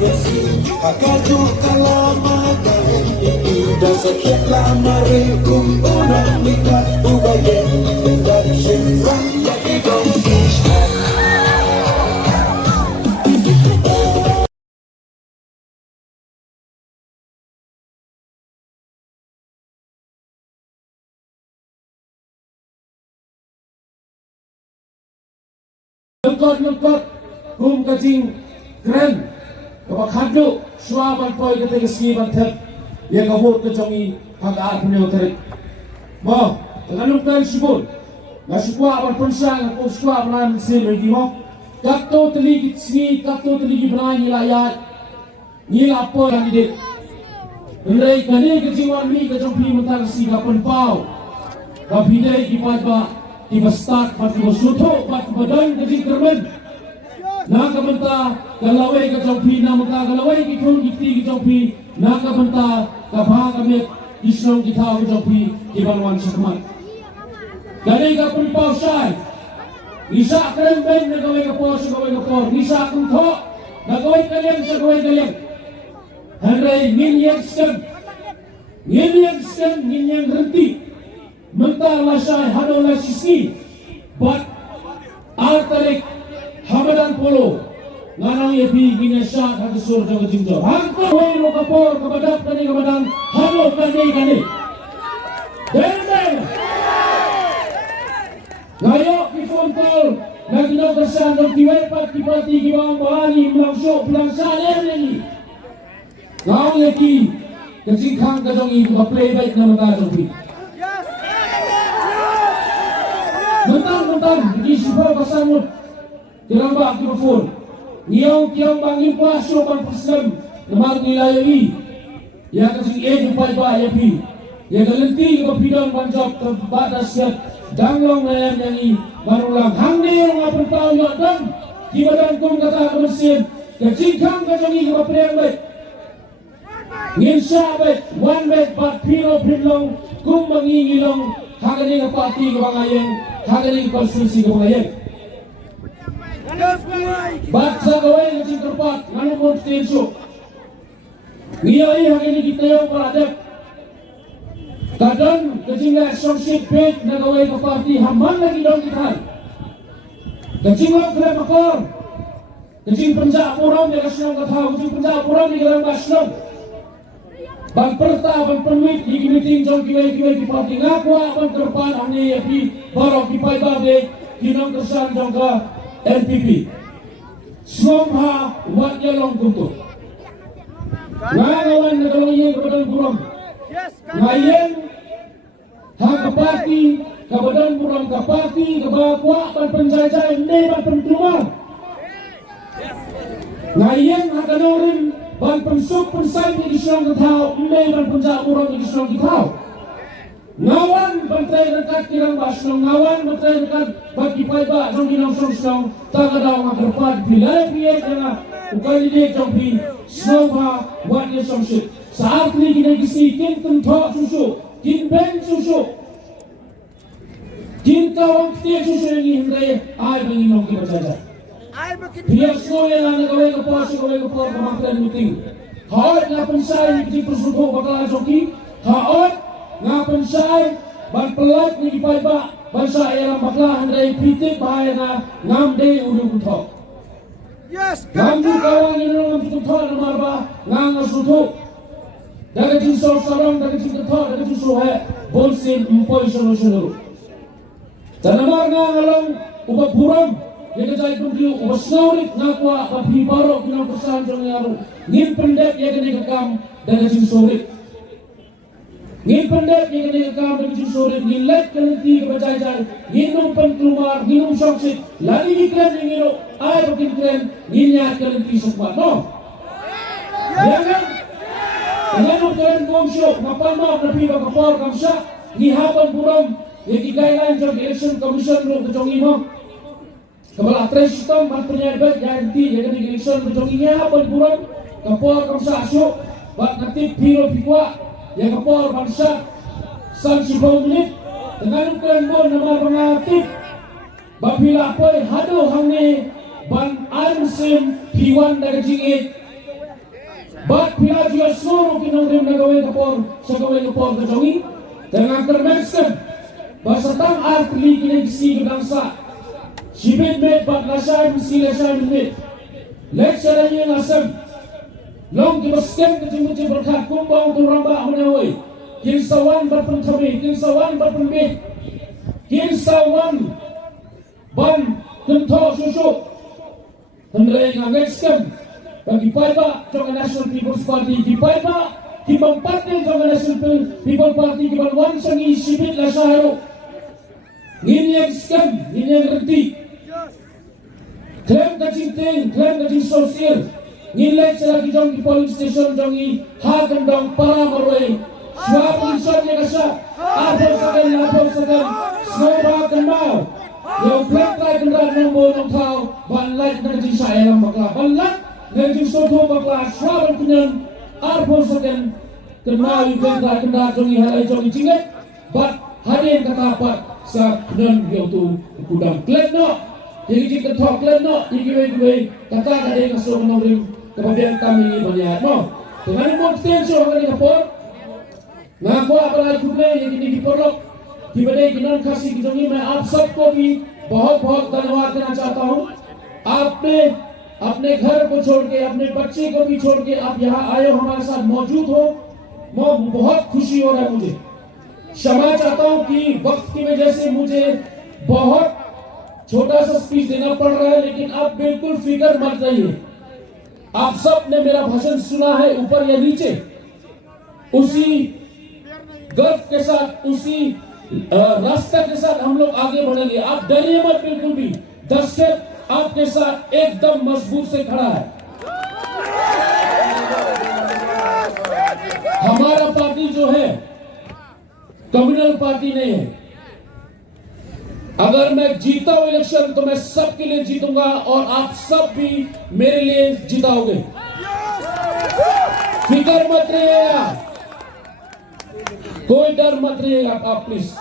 Akadu kalama kahit ipinda sa lama rin kung unang likat ubayin dari siyempre yakitong isya. Lengkot kum kacing keren kabakado suaban poi kata keski bantet ya kabut kecongi hagar punya terik mo tenganum kan sibul ngasukwa abar pensang ko sukwa plan sim lagi mo kato teligi sni kato teligi benai layat ni apa yang ide Ndai kane kacing warni kacang pi mentar si kapan pau kapidai di pajba di bestak pat di besuto pat badan kacing kermen Naka benta galawai ka jaupi na mata galawai ki thon ki ti ki jaupi naka benta ka bha ka me isong ki thau ki jaupi ki banwan sakman gani ka pun pau sai isa kren ben na gawai ka pau gawai ka pau isa kun tho na gawai kalem sa gawai kalem hanrai min yang renti menta la sai hado la sisi but artarik Hamadan polo nganang yepi ginesha hagisur jaga jingjo hangko wei ro kapor kabadap kani kabadan halo kani den ngayo ki phone call nagino kersan dong tiwai pat ki pati ki bang bahani mlangsho plangsane ni ngau yeki kecing khang ka dong i ka play back na mata jopi mentang di sifar kasamut Tiramba mikrofon. Tiang bangin pasyo bang Islam namar nilayai. Ya kasing jupai ba yapi. Ya galenti ko pidon banjok terbatas ya danglong na yang i manulang hangde nga pertao yo dan di badan kong kata kemesin kecingkang kajongi ko priang baik. Nginsya baik one baik bat piro prinlong kum mangingilong hagani ka pati ko bangayeng hagani ka konstitusi ko bangayeng. Baksa gawai ng singkarpat ngano mo stensyo ngiyai hangini kita yung paradap kadang kecingga associate bank na gawai ka party haman lagi daw kita kecinglang kaya makor kecing penjak purong di kasinong kathaw kecing penjak purong di kalang kasinong bang perta bang permit di meeting jong kiwai di party ngakwa bang terpan hangni yapi barok kipay babe kinong kesan jong ka NPP Somha wakya long kunto Ngawan na kalong kabadan buram Ngayon Hagapati kabadan buram kapati kabakwa pan penjajah hindi pan penkeluar Ngayon haganorin ban pensuk pensay ni gisyong kathaw hindi pan penjajah buram ni gisyong kathaw Ngawan bantay rekat kirang baslong ngawan bantay rekat bagi paiba jong ginong song tagadaw nga kerpat pilay piyay nga ukay ni jompi snowha wat ye songsit saat ni ginagisi kin tentho susu kin ben susu kin tawang tiya susu ni hindray ay banginong kibajaja piyag snow yan nga nagaway ka po kamaklan meeting haot nga pensay ni persuko bakala joki haot nga pensay ban pelat ni ipaiba bansa ayam bakla handai pitik bahaya na ngamde udu kuthok ngamdu kawang ino ngam kuthok namar ba ngang asuthok daga jinsol sarong daga jinkethok daga jinso he bolsin empoi sono tanamar ngang along uba buram yaga jai pundliu uba snaurik ngakwa papi barok kinong kesan jong ngaru ngim pendek yaga nikakam daga jinsorik Ngin pendek yang kena kam dengan jinsorit ngilek kelenti kebajai nginum keluar nginum soksit lagi iklan yang ngiro ay bakin kren nginyat kelenti sokbat no jangan dengan kren kongsyo mapalma napi bakapor kamsa ngihapan buram yang guideline jog election commission ro kejongi mo kepala presiden man penyabet ganti yang kena election kejongi ngihapan buram kapor kamsa asyo bak natip piro pikwa yang kapor bangsa san 10 menit dengan ukuran bon nama pengatip babila poi hado hangni ban armsim piwan dari jingit But pila juga seluruh kinongrim na gawin sa gawin kapor na jongi. Dengan kermeskan. Basa tang artli kinagsi kadangsa. Sibit met bat lasay sila sa mit. Lecture niya nasam. Long kibaskem kajing berkat kumbang turamba menawai. Kinsawan berpencabai, kinsawan berpenbit. Kinsawan ban kento susuk. Hendrai ngageskem. Bagi paiba jong National People's Party di paiba di partai jong National People's Party di balwan sangi sibit lasay. Ngin yang renti. Klaim kajing ting, klaim kajing sosial. Ngilai sila ki jong ki police station jong i hakan dong para marway. Swab insan niya kasya. Apo sakan. Snowball kan mau. Yung klaim try kan ran ng mo ng tao. Banlat na kajing sa elang bakla. Banlat na kajing soto bakla. Swab ang kunyan. Apo sakan. Kan mau yung klaim try kan ran jong i halay jong i chingat. But hadin katapat sa kunyan yung tu kudang. Klaim no. Jadi jika talk lain no, iki kata ada yang kasih menongrim kemudian kami ini banyak no. Dengan potensi orang ini kapor, ngaku apa lagi juga yang ini diperlok, tiba-tiba kita kasih kita ini, मैं आप सबको भी बहुत धन्यवाद देना चाहता हूँ. आपने अपने घर को छोड़ के, अपने बच्चे को भी छोड़ के आप यहाँ आए हो, हमारे साथ मौजूद हो, बहुत खुशी हो रहा है मुझे. क्षमा चाहता हूँ कि वक्त की वजह से मुझे बहुत छोटा सा स्पीच देना पड़ रहा है, लेकिन आप बिल्कुल फिक्र मत रहिए. आप सब ने मेरा भाषण सुना है ऊपर या नीचे. उसी गर्व के साथ, उसी रास्ते के साथ हम लोग आगे बढ़ेंगे. आप डरिए मत बिल्कुल भी. दस्तक आपके साथ एकदम मजबूत से खड़ा है. हमारा पार्टी जो है कम्युनल पार्टी नहीं है. अगर मैं जीता हूं इलेक्शन तो मैं सबके लिए जीतूंगा और आप सब भी मेरे लिए जिताओगे. फिक्र मत रहिएगा, कोई डर मत रहिएगा आप प्लीज.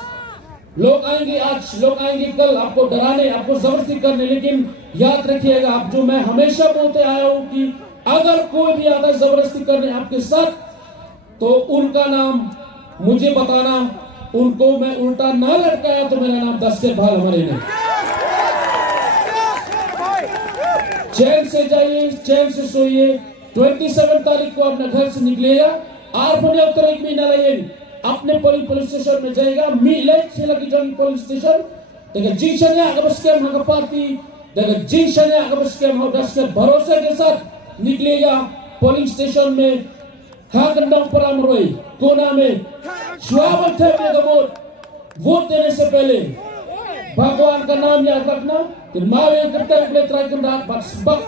लोग आएंगे आज, लोग आएंगे कल आपको डराने, आपको जबरदस्ती करने, लेकिन याद रखिएगा आप जो मैं हमेशा बोलते आया हूं कि अगर कोई भी आता है जबरदस्ती करने आपके साथ तो उनका नाम मुझे बताना. उनको मैं उल्टा ना लटकाया तो मेरा नाम दस्ते भाल हमारे नहीं. चैन से जाइए, चैन से सोइए. 27 तारीख को अपने घर से निकलेगा. आपने उत्तर एक महीना लगे अपने पुलिस स्टेशन में जाएगा. मिलेट से लगी जाएगी पुलिस स्टेशन. देखिए जिंक्शन है अगर स्कैम हमारा पार्टी, देखिए जिंक्शन है अगर स्कैम हो दस के भरोसे के साथ निकलेगा पुलिस स्टेशन में. खाकंडा परामरोई कोना में स्वागत है मेरा वोट देने से पहले भगवान का नाम याद रखना कि मावे करते हुए त्राइकन रात बस बक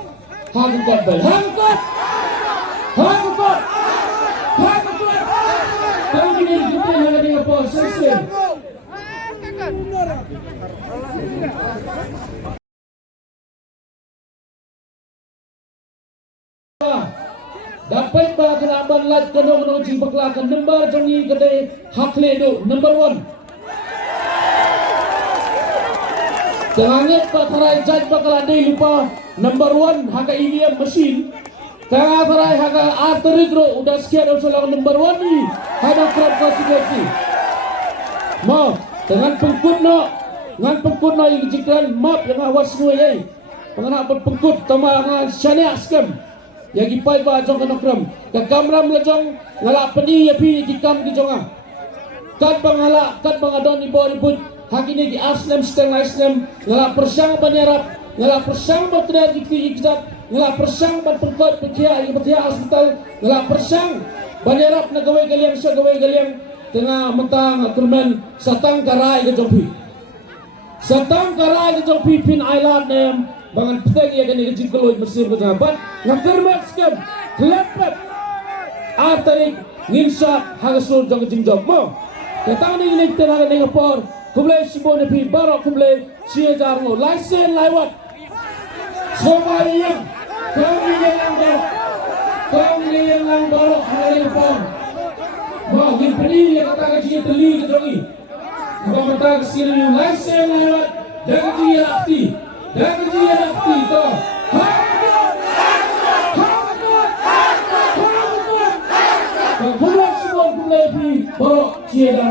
हागुकट भाई हागुकट कहीं नहीं जुटे हैं नहीं अपॉल से dapat ba kenaban lat kono jing bakla kan number jongi gede hakle do number 1 Tengangit pa taray judge bakla de lupa number 1 haka EVM machine tengah taray haka arterigro udah sekian usalang number 1 ni hada crop constituency mo dengan pengkut no yang jikran map yang awas semua ye pengana pengkut tama nga syania scam yang ipai ba jong kanokram ka kamram la jong ngala pani yapi di kam di jonga kat bang adon ibo ribut hakini di aslam steng islam ngala persang banyarap ngala persang batner di ikzat ngala persang ban pengkot pekia hospital ngala persang banyarap na gawai galiang tengah mentang kermen satang karai ke jompi pin island nem bangan petang ya kani kecil kalau bersih berjabat ngakermat skam klepet artarik nginsa hagasur jong jingjok mo ketang ni lik teraga ni ngapor kumle sibo ne pi barok kumle sia jarno laisen laiwat somari yang kami yang barok hari ngapor mo ngipri ya kata kaji teli kejongi mo kata sini laisen laiwat dan dia aktif dan dia aktif to Kulang semua kumlepi borok cie dan